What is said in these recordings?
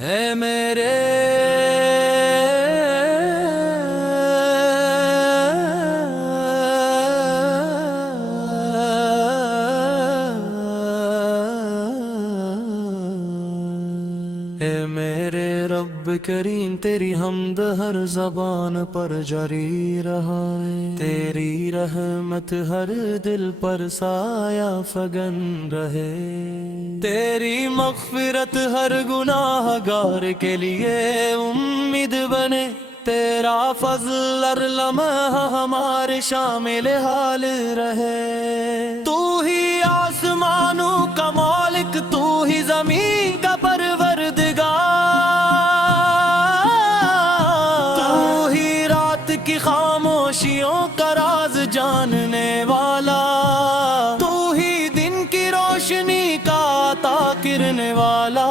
ہے میرے اے میرے رب کریم تیری حمد ہر زبان پر جاری رہا ہے، تیری رحمت ہر دل پر سایہ فگن رہے، تیری مغفرت ہر گناہ گار کے لیے امید بنے، تیرا فضل ہر لمحہ ہمارے شامل حال رہے، تو ہی آسمانوں کا مالک، تو ہی زمین کا پروردگار، تو ہی رات کی خاموشیوں کا راز جاننے والا، تو ہی دن کی روشنی کا عطا کرنے والا،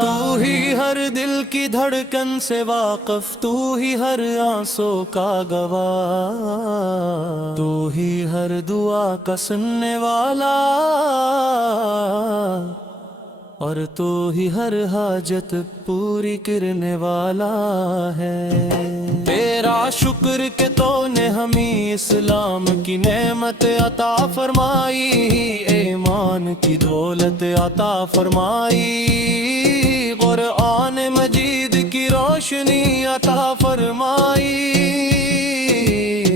تو ہی ہر دل کی دھڑکن سے واقف، تو ہی ہر آنسو کا گواہ، تو ہی ہر دعا کا سننے والا، اور تو ہی ہر حاجت پوری کرنے والا ہے۔ تیرا شکر کہ تو نے ہمیں اسلام کی نعمت عطا فرمائی، ایمان کی دولت عطا فرمائی، قرآن مجید کی روشنی عطا فرمائی،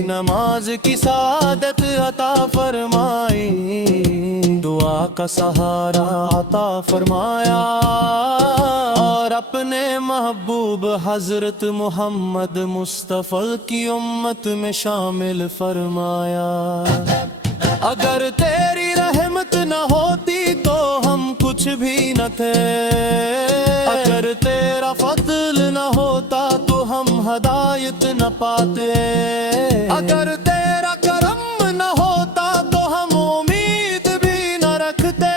نماز کی سعادت عطا فرمائی، دعا کا سہارا عطا فرمایا، اور اپنے محبوب حضرت محمد مصطفیٰ کی امت میں شامل فرمایا۔ اگر تیری رحمت نہ ہوتی تو ہم کچھ بھی نہ تھے، اگر تیرا فضل نہ ہوتا تو ہم ہدایت نہ پاتے، اگر تیرا کرم نہ ہوتا تو ہم امید بھی نہ رکھتے،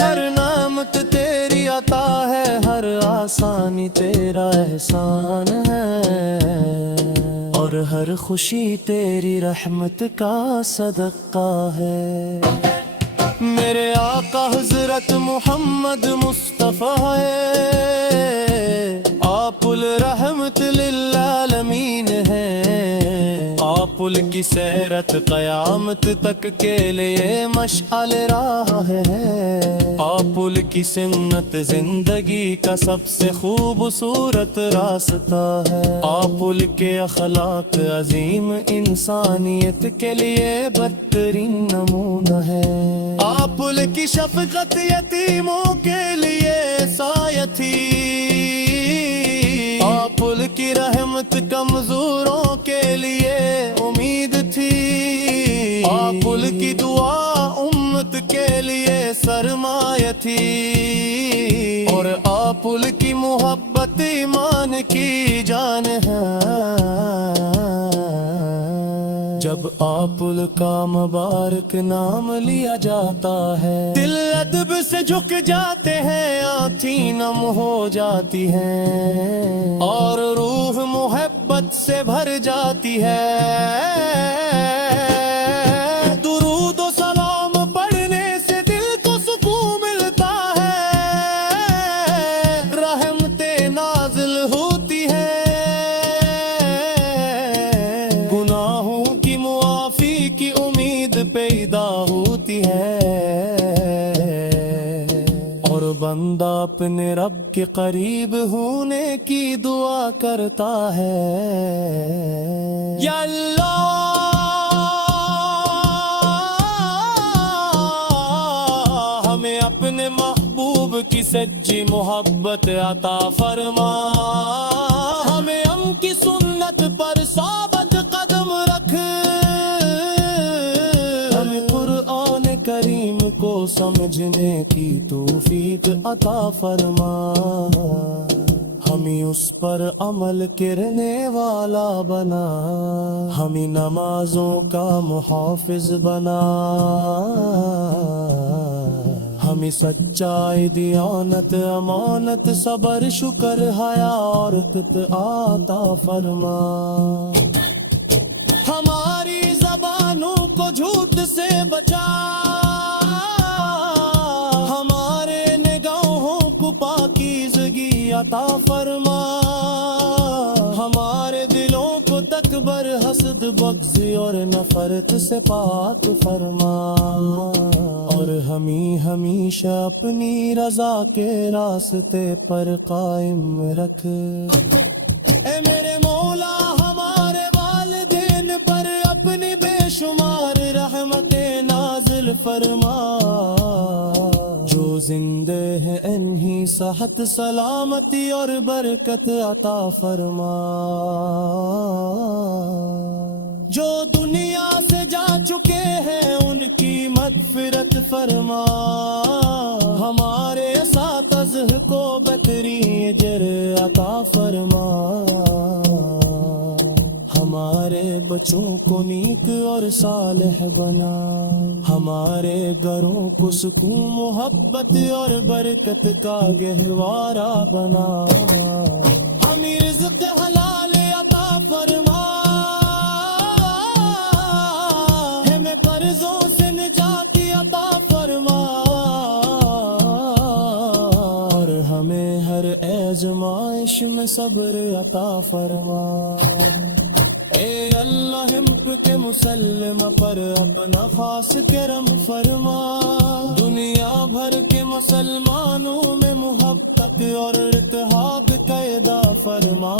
ہر نعمت تیری عطا ہے، ہر آسانی تیرا احسان ہے، اور ہر خوشی تیری رحمت کا صدقہ ہے۔ میرے آقا حضرت محمد مصطفیٰ ہے، آپ الرحمت للعالمین ہیں، آپ کی سیرت قیامت تک کے لیے مشعل راہ ہے، آپ کی سنت زندگی کا سب سے خوبصورت راستہ ہے، آپ کے اخلاق عظیم انسانیت کے لیے بدترین نمونہ ہے، آپ کی شفقت یتیموں کے لیے سایہ تھی، آپ کی رحمت کمزوروں کے لیے امید تھی، آپ کی دعا امت کے لیے سرمایہ تھی، اور آپ کی محبت ایمان کی جان ہے۔ جب آپ کا مبارک نام لیا جاتا ہے، دل ادب سے جھک جاتے ہیں، آنکھیں نم ہو جاتی ہیں، اور روح محبت سے بھر جاتی ہے، درود و سلام پڑھنے سے دل کو سکون ملتا ہے، رحمتیں نازل ہوتی ہے، گناہوں کی معافی کی امید پیدا ہوتی ہے، اور بندہ اپنے رب کے قریب ہونے کی دعا کرتا ہے۔ یا اللہ ہمیں اپنے محبوب کی سچی محبت عطا فرما، ہمیں ہم کی سنت پر ثابت قدم رکھ، ہمیں قرآن کریم کو سمجھنے کی توفیق عطا فرما، ہمیں اس پر عمل کرنے والا بنا، ہمیں نمازوں کا محافظ بنا، ہمیں سچائی دیانت امانت صبر شکر حیا اور عطا فرما۔ ہماری زبانوں کو جھوٹ سے بچا، ہمارے نگاہوں کو پاکیزگی عطا فرما، ہمارے دلوں کو تکبر، حسد، بغض اور نفرت سے پاک فرما، اور ہمیشہ اپنی رضا کے راستے پر قائم رکھ۔ اے میرے مولا ہمارے والدین پر اپنی بے شمار رحمتیں نازل فرما، جو زندے ہیں انہیں صحت، سلامتی اور برکت عطا فرما، جو دنیا سے جا چکے ہیں ان کی مغفرت فرما، ہمارے اساتذہ کو بہترین اجر عطا فرما، ہمارے بچوں کو نیک اور صالح بنا، ہمارے گھروں کو سکون، محبت اور برکت کا گہوارہ بنا، ہمیں رزق حلال عطا فرما، ہمیں قرضوں سے نجات عطا فرما، اور ہمیں ہر آزمائش میں صبر عطا فرما۔ اے اللہ ہم کے مسلم پر اپنا خاص کرم فرما، دنیا بھر کے مسلمانوں میں محبت اور اتحاد پیدا فرما،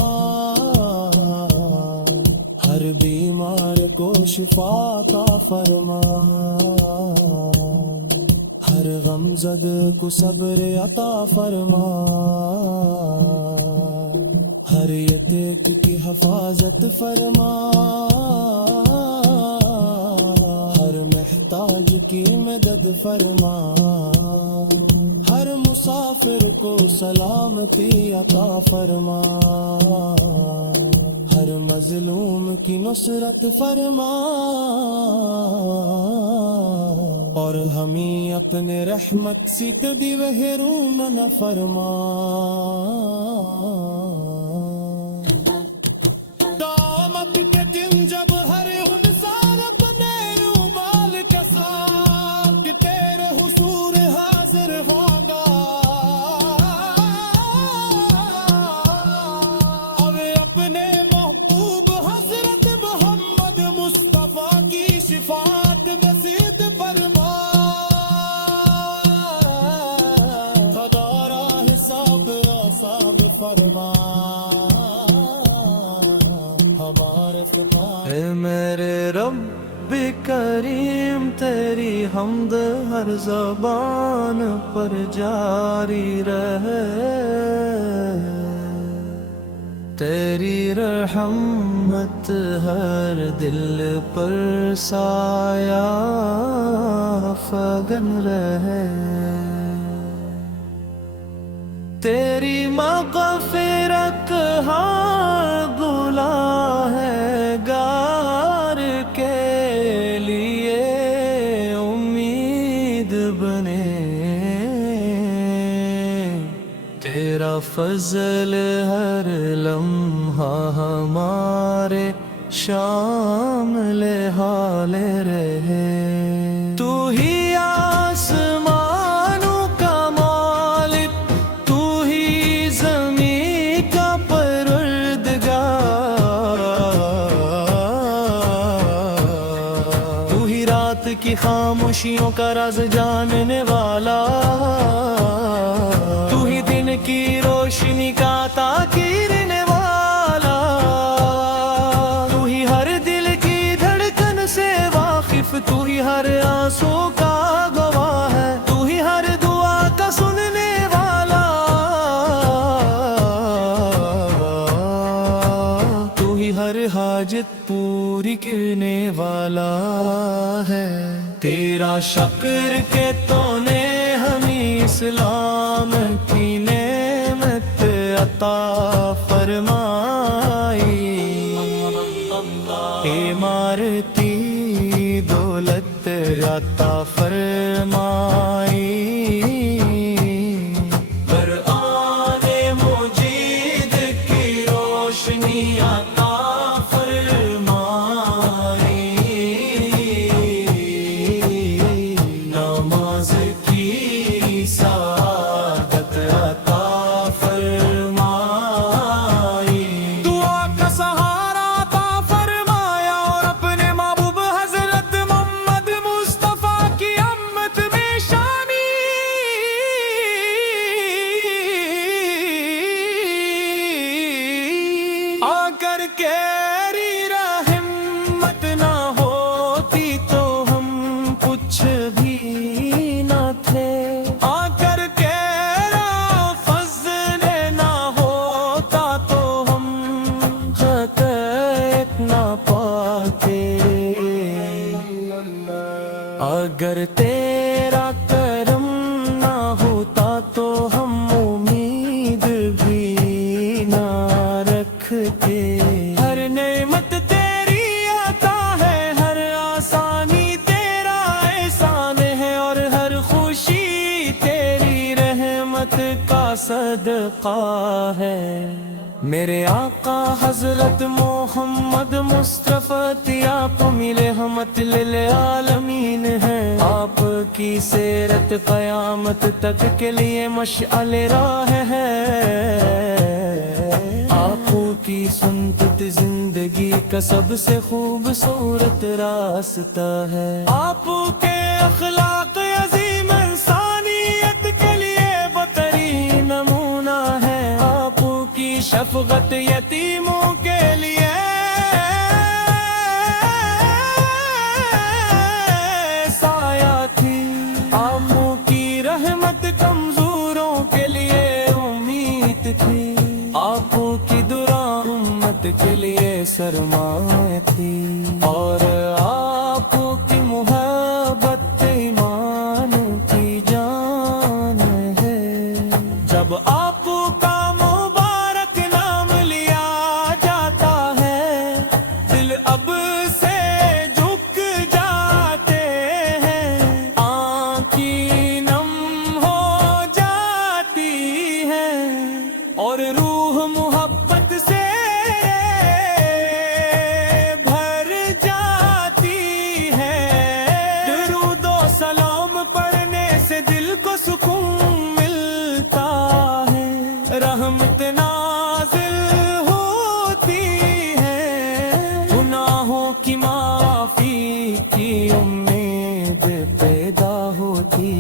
ہر بیمار کو شفا عطا فرما، ہر غم زد کو صبر عطا فرما، ہر یتیم کی حفاظت فرما، ہر محتاج کی مدد فرما، ہر مسافر کو سلامتی عطا فرما، ہر مظلوم کی نصرت فرما، اور ہمیں اپنے رحمت سے کبھی محروم نہ فرما۔ قیامت کے دن جب ہر انسان اپنے اعمال کے ساتھ تیرے حضور حاضر ہوگا، اب اپنے محبوب حضرت محمد مصطفیٰ کی شفاعت نصیب فرما، خدا حساب آساب فرما، اے میرے رب کریم تیری حمد ہر زبان پر جاری رہے، تیری رحمت ہر دل پر سایہ فگن رہے، تیری مغفرت ہر گناہ گار کے لیے امید بنے، تیرا فضل ہر لمحہ ہمارے شامل حال رہے، تو ہی کی خاموشیوں کا راز جاننے والا، تو ہی دن کی روشنی کا عطا کرنے والا، تو ہی ہر دل کی دھڑکن سے واقف، تو ہی ہر آنسو کا گواہ ہے، تو ہی ہر دعا کا سننے والا، تو ہی ہر حاجت پوری کرنے والا ہے، تیرا شکر کہ تو نے ہمیں اسلام کی نعمت عطا فرمائی، عمارتی دولت عطا فرمائی، قرآن مجید کی روشنی عطا فرمائی، اگر تیرا کرم نہ ہوتا تو ہم امید بھی نہ رکھتے. ہر نعمت تیری عطا ہے، ہر آسانی تیرا احسان ہے، اور ہر خوشی تیری رحمت کا صدقہ ہے. میرے آقا حضرت محمد مصطفی آپ ملے رحمت للعالمین ہیں. آپ کی سیرت قیامت تک کے لیے مشعل راہ ہے. آپ کی سنت زندگی کا سب سے خوبصورت راستہ ہے. آپ کے اخلاق عظیم انسانیت کے لیے بہترین نمونہ ہے. آپ کی شفقت یتیموں کے لیے سایہ تھی. آپ کی رحمت کمزوروں کے لیے امید تھی. آپ کی دعا امت کے لیے سرمایہ تھی. اور آپ کی محبت ایمان کی جان ہے. جب آپ کا مبارک نام لیا جاتا ہے، دل اب سے جھک جاتے ہیں، آنکھیں نم ہو جاتی ہیں، اور روح محبت سے بھر جاتی ہے. درود و سلام پڑھنے سے دل کو سکون ملتا ہے. رحمت نازل ہوتی ہے، گناہوں کی معافی کی امید پیدا ہوتی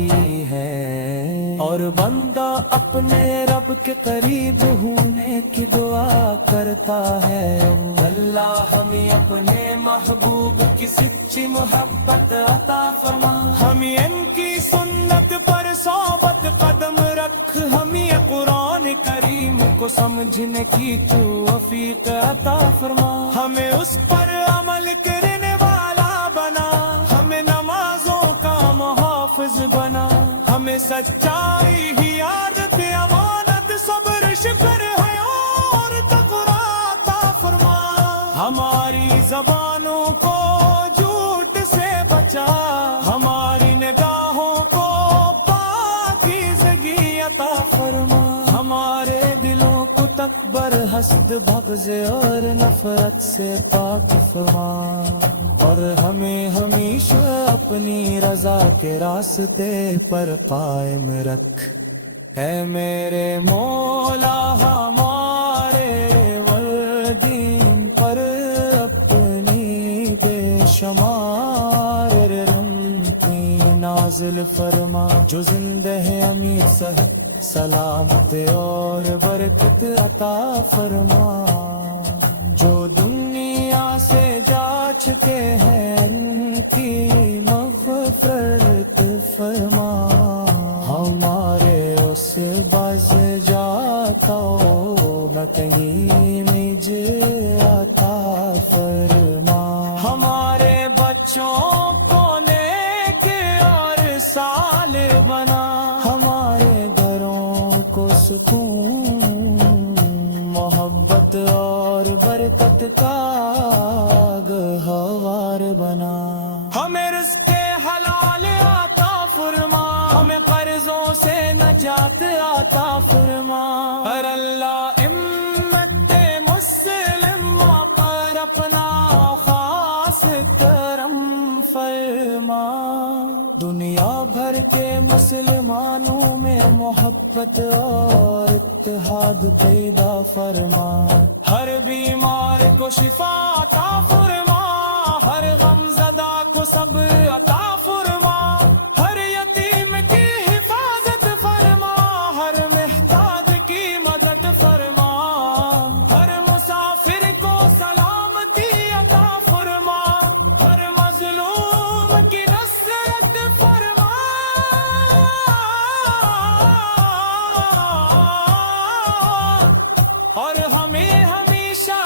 ہے، اور بندہ اپنے رب کے قریب ہونے کی دعا کرتا ہے. اللہ ہمیں اپنے محبوب کی سچی محبت عطا فرما. ہمیں ان کی سنت پر صحبت قدم رکھ. ہمیں قرآن کریم کو سمجھنے کی توفیق عطا فرما. ہمیں اس پر عمل کرنے والا بنا. ہمیں نمازوں کا محافظ بنا. ہمیں سچائی ہی عادت امانت صبر شکر ہے اور تقوی عطا فرما. ہماری زبانوں کو جھوٹ سے بچا. ہماری نگاہوں کو پاکیزگی عطا فرما. ہمارے دلوں کو تکبر حسد بغض اور نفرت سے پاک فرما. اور ہمیں ہمیشہ اپنی رضا کے راستے پر قائم رکھ. اے میرے مولا ہمارے والدین پر اپنی بے شمار رحمتیں نازل فرما. جو زندہ ہے امیر صحت سلامت اور برکت عطا فرما. جو دنیا سے جا چکے ہیں ان کی مغفرت فرما. ہمارے اس بز جاتا نہ کہیں نج عطا فرما. ہمارے بچوں کو نیک اور صالح بنا. ہمارے گھروں کو سکون محبت اور برکت کا گہوار بنا. ہمیں رزق حلال عطا فرما. ہمیں قرضوں سے نجات عطا فرما. اور اللہ امت مسلم پر اپنا خاص کرم فرما. دنیا بھر کے مسلمانوں میں محبت اور اتحاد پیدا فرما. ہر بیمار کو شفا عطا فرما. ہر غم زدہ کو صبر عطا فرما. ہر یتیم کی حفاظت فرما. ہر محتاج کی مدد فرما. ہر مسافر کو سلامتی عطا فرما. ہر مظلوم کی نصرت فرما. اور ہمیں ہمیشہ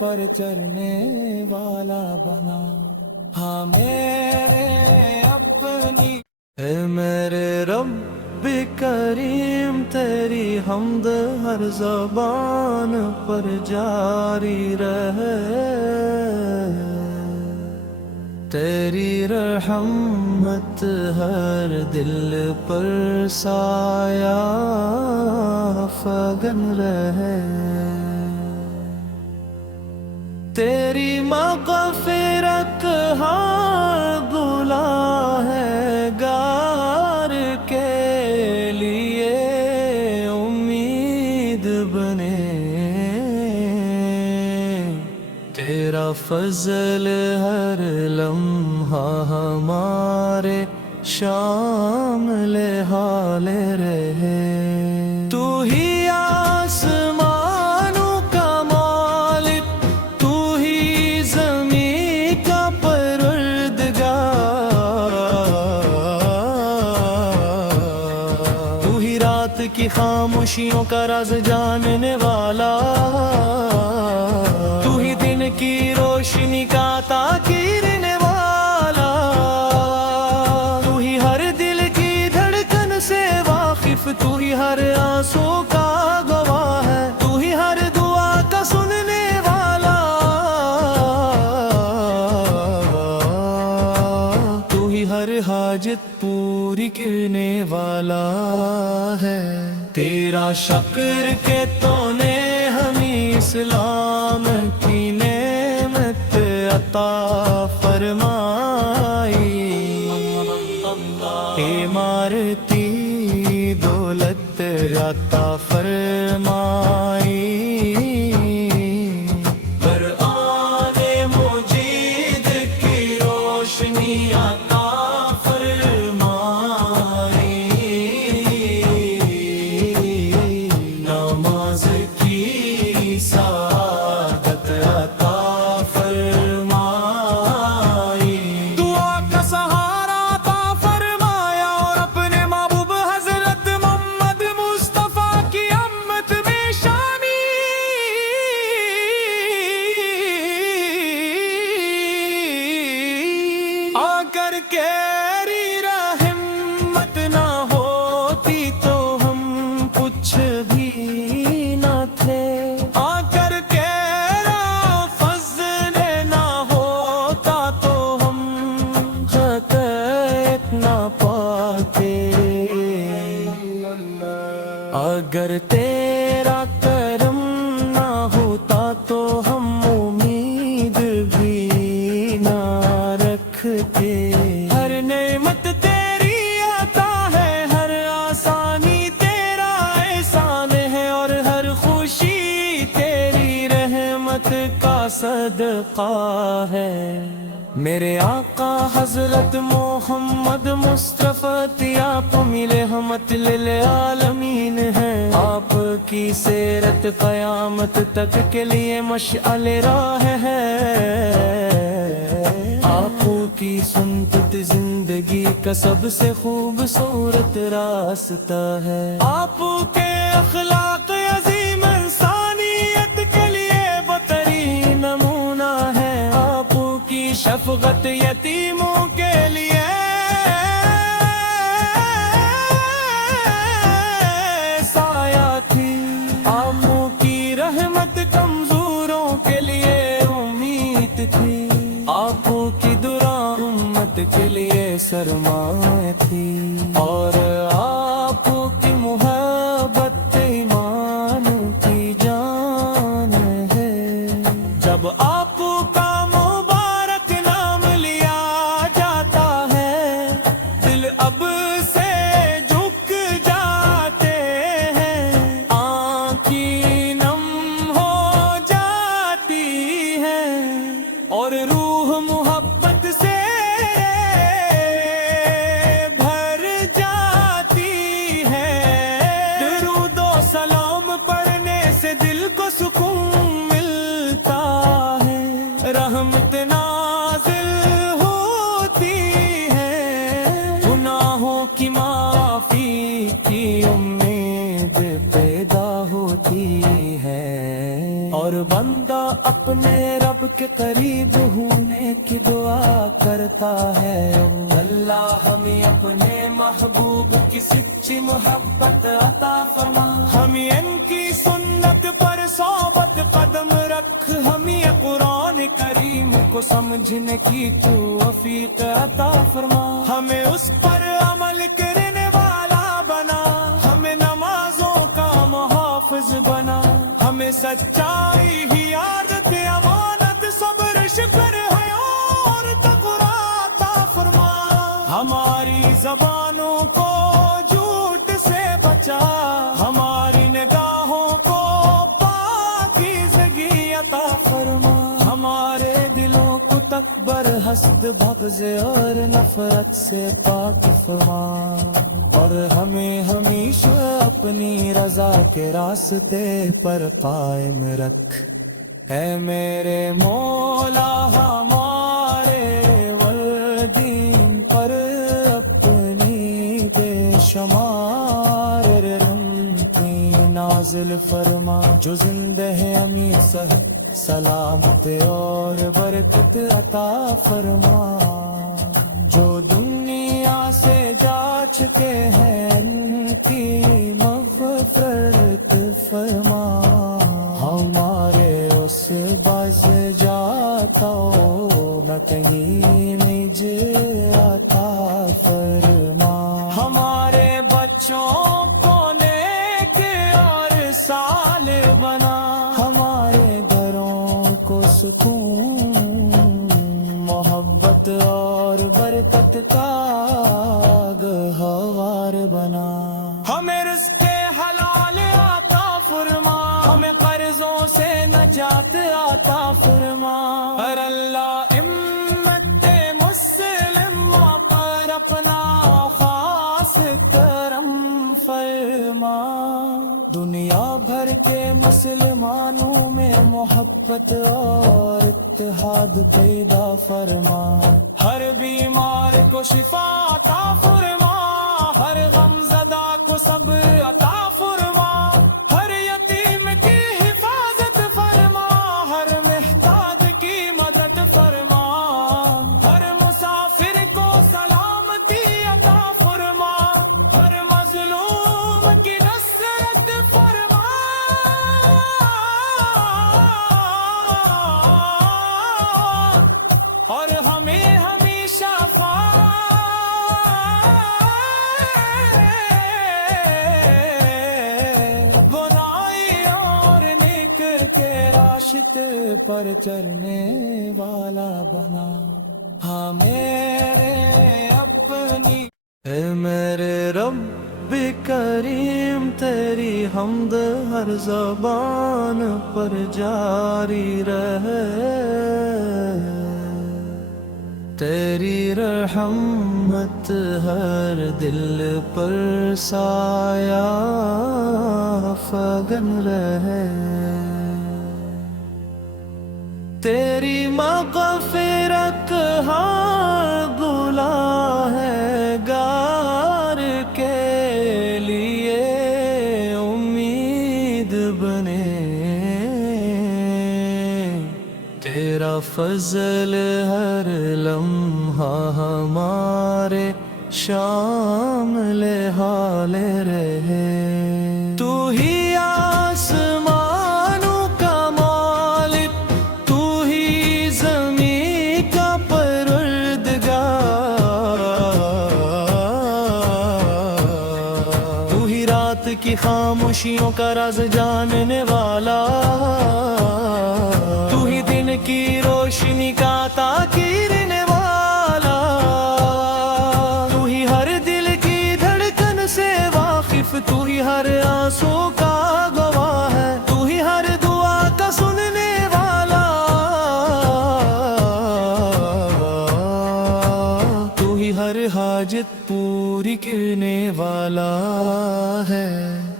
پر چلنے والا بنا. ہاں میرے اپنی اے میرے رب کریم تیری حمد ہر زبان پر جاری رہے. تیری رحمت ہر دل پر سایہ فگن رہے. تیری مغفرت ہر گناہ گار کے لیے امید بنے. تیرا فضل ہر لمحہ ہمارے شامل حال رہے. تو ہی آسمانوں کا مالک، تو ہی زمین کا پروردگار، تو ہی رات کی خاموشیوں کا راز جاننے والا، تو ہی دن کی روشنی کا عطا کرنے والا، تو ہی ہر دل کی دھڑکن سے واقف، تو ہی ہر آنسو کا گواہ ہے، تو ہی ہر دعا کا سننے والا، تو ہی ہر حاجت پوری کرنے والا ہے. تیرا شکر کہ تو نے ہمیں اسلام کی نعمت عطا فرمائی، عمارتی دولت عطا فرمائی. قرآن مجید کی روشنی عطا فرمائی، نماز کی سعادت عطا فرمائی، دعا کا سہارا عطا فرمایا، اور اپنے محبوب حضرت محمد مصطفیٰ کی امت میں شامل آ کر کیری رحمت نہ ہوتی تو ہم کچھ بھی نہ تھے. آ کر کیرا فضل نہ ہوتا تو ہم حقیقت نہ پاتے. اگر تیرا کرم نہ ہوتا تو ہم امید بھی نہ رکھتے. ہر نعمت تیری عطا ہے، ہر آسانی تیرا احسان ہے، اور ہر خوشی تیری رحمت کا صدقہ ہے. میرے آقا حضرت محمد مصطفیٰ آپ ملے رحمت للعالمین ہیں. آپ کی سیرت قیامت تک کے لیے مشعل راہ ہے. آپ کی سنت زندگی کا سب سے خوبصورت راستہ ہے. آپ کے اخلاق عظیم انسانیت کے لیے بہترین نمونہ ہے. آپ کی شفقت یتیموں کے لیے سایہ تھی. آپ کی رحمت کمزوروں کے لیے امید تھی. آپ کی دعا امت کے لیے سرمایہ تھی، اور آپ کی محبت ایمان کی جان ہے. جب آپ کا مبارک نام لیا جاتا ہے، دل اب سے جھک جاتے ہیں، آنکھیں نم ہو جاتی ہیں، اور روح محبت سے اپنے رب کے قریب ہونے کی دعا کرتا ہے۔ اللہ ہمیں اپنے محبوب کی سچی محبت عطا فرما، ہمیں ان کی سنت پر صحبت قدم رکھ، ہمیں قرآن کریم کو سمجھنے کی توفیق عطا فرما، ہمیں اس پر عمل کرنے والا بنا، ہمیں نمازوں کا محافظ بنا، ہمیں سچائی ہی عادت امانت صبر شکر ہے اور تقوی عطا فرما، ہماری زبانوں کو جھوٹ سے بچا، ہماری نگاہوں کو پاکیزگی عطا فرما، ہمارے دلوں کو تکبر حسد بغض اور نفرت سے پاک فرما، اور ہمیں ہمیشہ اپنی رضا کے راستے پر قائم رکھ۔ اے میرے مولا ہمارے والدین پر اپنی بے شمار رحمتیں نازل فرما، جو زندہ ہے ہمیں صحت سلامت اور برکت عطا فرما، جو دنیا سے جا چکے ہیں ان کی مغفرت فرما، ہمارے اس باز جاتا نہ کہیں نج عطا فرما، ہمارے بچوں کو نیک اور صالح بنا، ہمارے گھروں کو سکون محبت اور برکت کا گہوار بنا، ہمیں رزق حلال عطا فرما، ہمیں قرضوں سے نجات عطا فرما، اور اللہ امت مسلم پر اپنا خاص کرم فرما، دنیا بھر کے مسلمانوں میں محبت اور اتحاد پیدا فرما، ہر بیمار کو شفا عطا فرما، ہر غم زدہ کو صبر عطا فرما، ہر یتیم کی حفاظت فرما، ہر محتاج کی مدد فرما، ہر مسافر کو سلامتی عطا فرما، ہر مظلوم کی نصرت فرما، اور ہمیں ہمیشہ برائی اور نیک کے راشد پر چلنے والا بنا، ہاں میرے اپنی اے میرے رب کریم تیری حمد ہر زبان پر جاری رہے، تیری رحمت ہر دل پر سایہ فگن رہے، تیری مغفرت ہر گناہ ہے گار کے لیے امید بنے، تیرا فضل ہر لمحہ ہمارے شامل حال رہے، تو ہی آسمانوں کا مالک، تو ہی زمین کا پروردگار، تو ہی رات کی خاموشیوں کا راز جاننے والا، تو ہی دن کی روشنی کا عطا کرنے والا، تو ہی ہر دل کی دھڑکن سے واقف، تو ہی ہر آنسو کا گواہ ہے، تو ہی ہر دعا کا سننے والا، تو ہی ہر حاجت پوری کرنے والا ہے،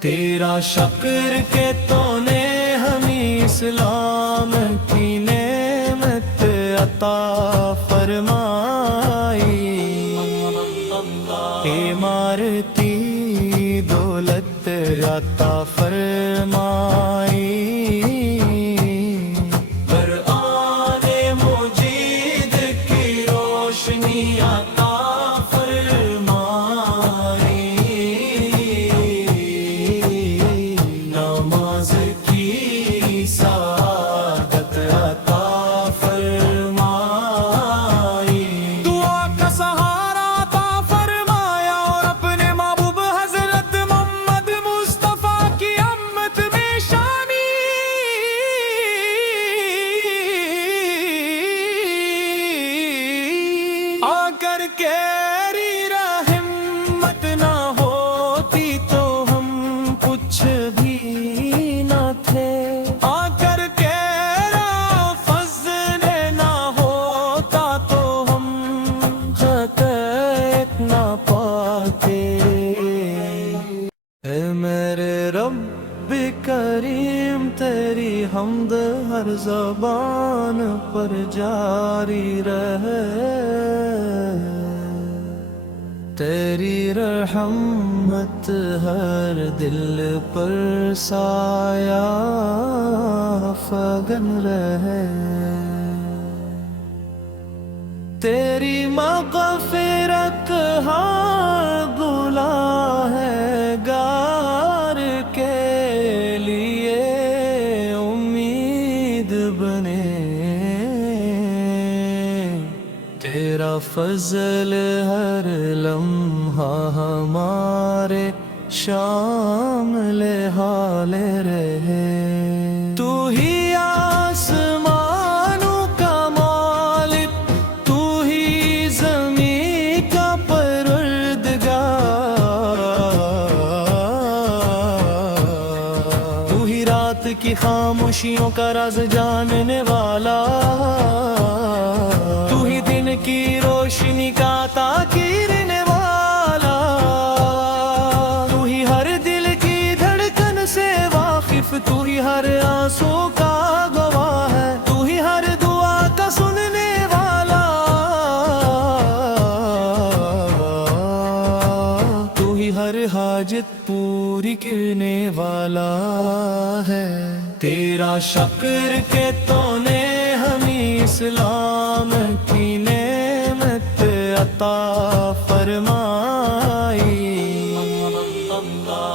تیرا شکر کہ تو نے ہمیں اسلام کی نعمت عطا فرمائی، عمارتی دولت عطا فرمائی، رب کریم تیری حمد ہر زبان پر جاری رہے، تیری رحمت ہر دل پر سایہ فگن رہے، تیری مغفرت ہر گناہ گار کے لیے امید بنے، تیرا فضل ہر لمحہ ہمارے شامل حال رہے، تو ہی آسمانوں کا مالک، تو ہی زمین کا پروردگار، تو ہی رات کی خاموشیوں کا راز جاننے والا، تو ہی دن کی روشنی کا عطا کرنے والا، تو ہی ہر دل کی دھڑکن سے واقف، تو ہی ہر آنسو کا گواہ ہے، تو ہی ہر دعا کا سننے والا، تو ہی ہر حاجت پوری کرنے والا ہے، تیرا شکر کہ تو نے ہمیں اسلام کی نعمت عطا فرمائی،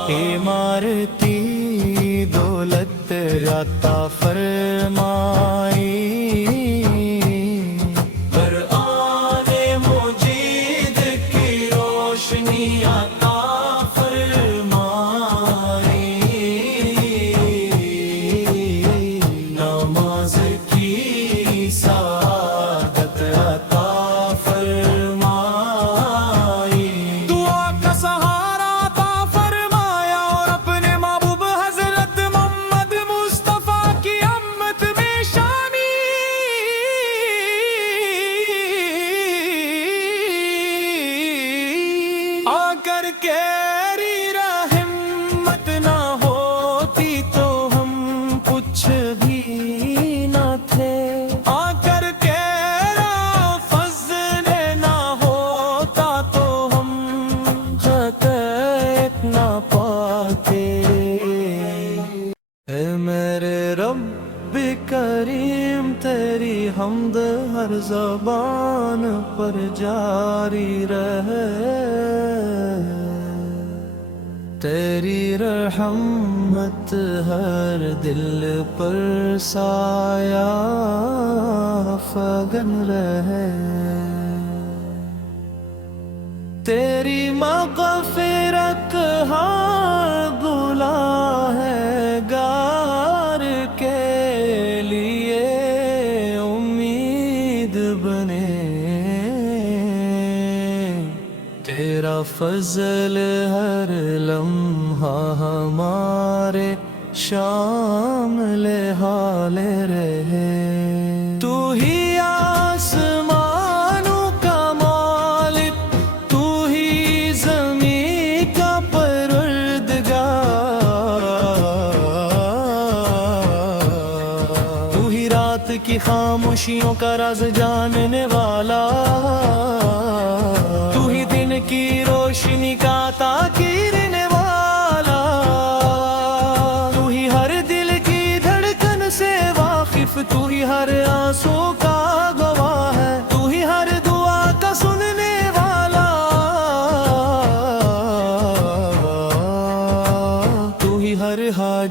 عمارتی دولت عطا فرمائی، قرآن مجید کی روشنی عطا نماز کی سعادت عطا فرمائی، دعا کا سہارا عطا فرمایا، اور اپنے محبوب حضرت محمد مصطفیٰ کی امت میں شامل آ کر کیری رحمت نہ ہوتی تو ہم کچھ بھی نہ تھے، آ کر تیرا فضل نہ ہوتا تو ہم حقیقت نہ پاتے، اے میرے رب کریم تیری حمد ہر زبان پر جاری رہے، تیری رحمت ہر دل پر سایہ فگن رہے، تیری مغفرت ہر گناہ گار کے لیے امید بنے، تیرا فضل ہر لمحہ ہمارے شامل حال رہے، تو ہی آسمانوں کا مالک، تو ہی زمین کا پروردگار، تو ہی رات کی خاموشیوں کا راز جاننے والا، تو ہی دن کی روشنی کا عطا کرنے والا، تو ہی ہر دل کی دھڑکن سے واقف، تو ہی ہر آنسو کا گواہ ہے، تو ہی ہر دعا کا سننے والا، تو ہی ہر حاجت